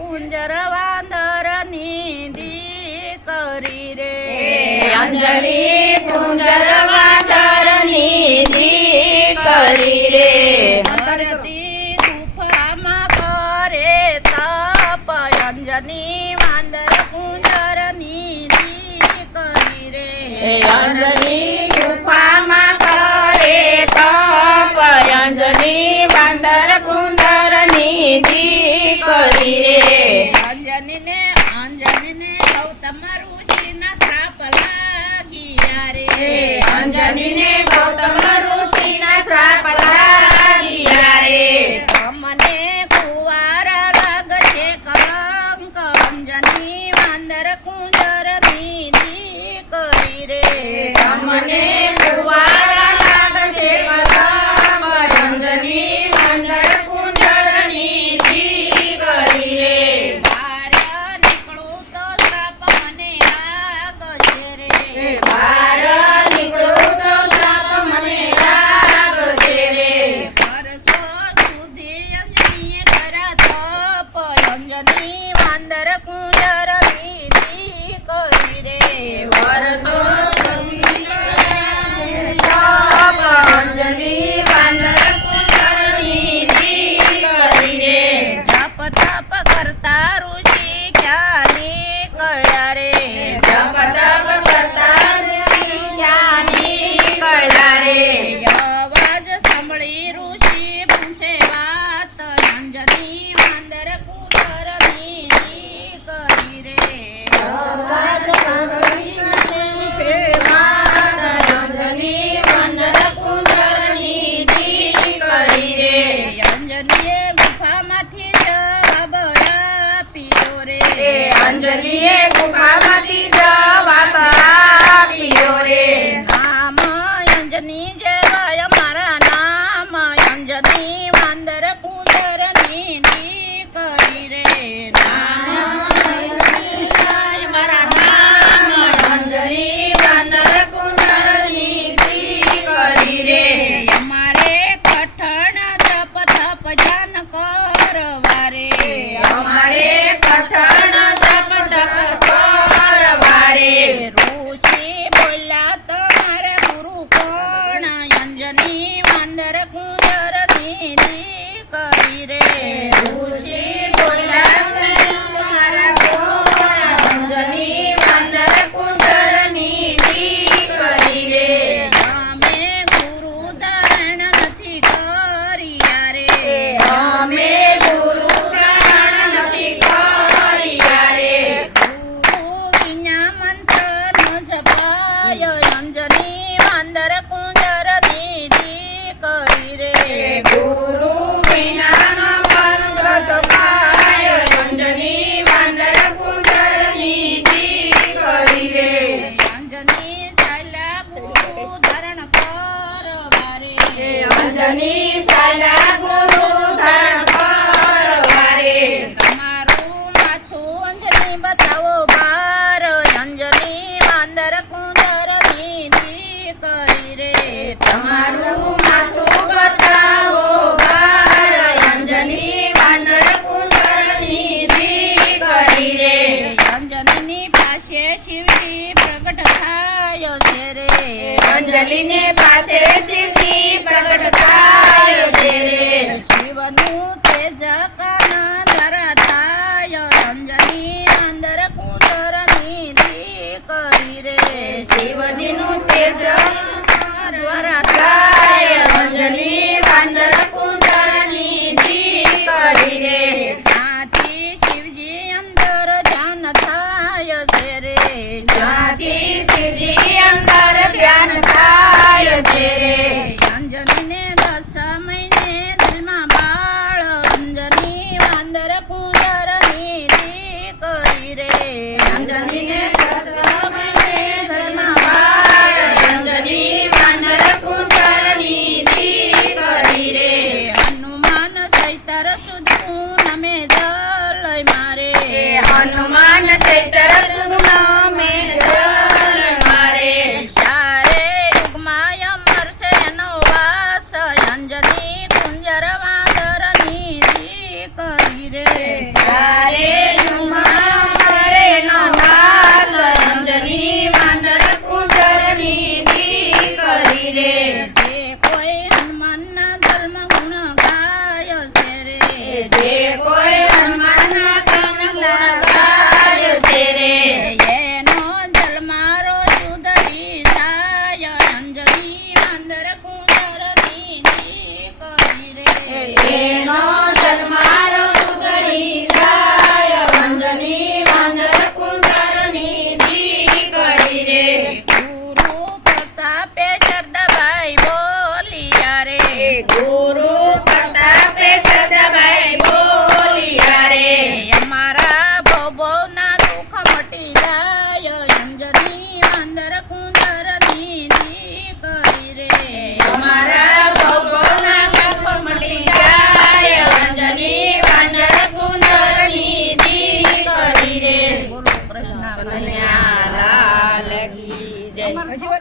કુંજર વાંદરની દીકરી રે. અંજલિ કુંજર વાંદરની દીકરી રે. ધરતી ગુફામાં કરે તપ. અંજલિ વાંદર કુંજરની દીકરી રે. અંજલિ અંજનીને ગૌતમ ઋષિના શ્રાપ સંભળી ઋષિ પૂછે વાત અંજની કરી રે તમારું માથું બતાવો બાર અંજની વાનર કુંજરની ધી કરી રે અંજની પાસે શિવજી પ્રગટ થયો છે રે અંજલીને પાસે શિવજી પ્રગટ થયો છે રે શિવનું તેજ કાના ધરા થાય અંજની અંદર કુંજરની ધી કરી રે શિવજીનું તેજ mano, mano.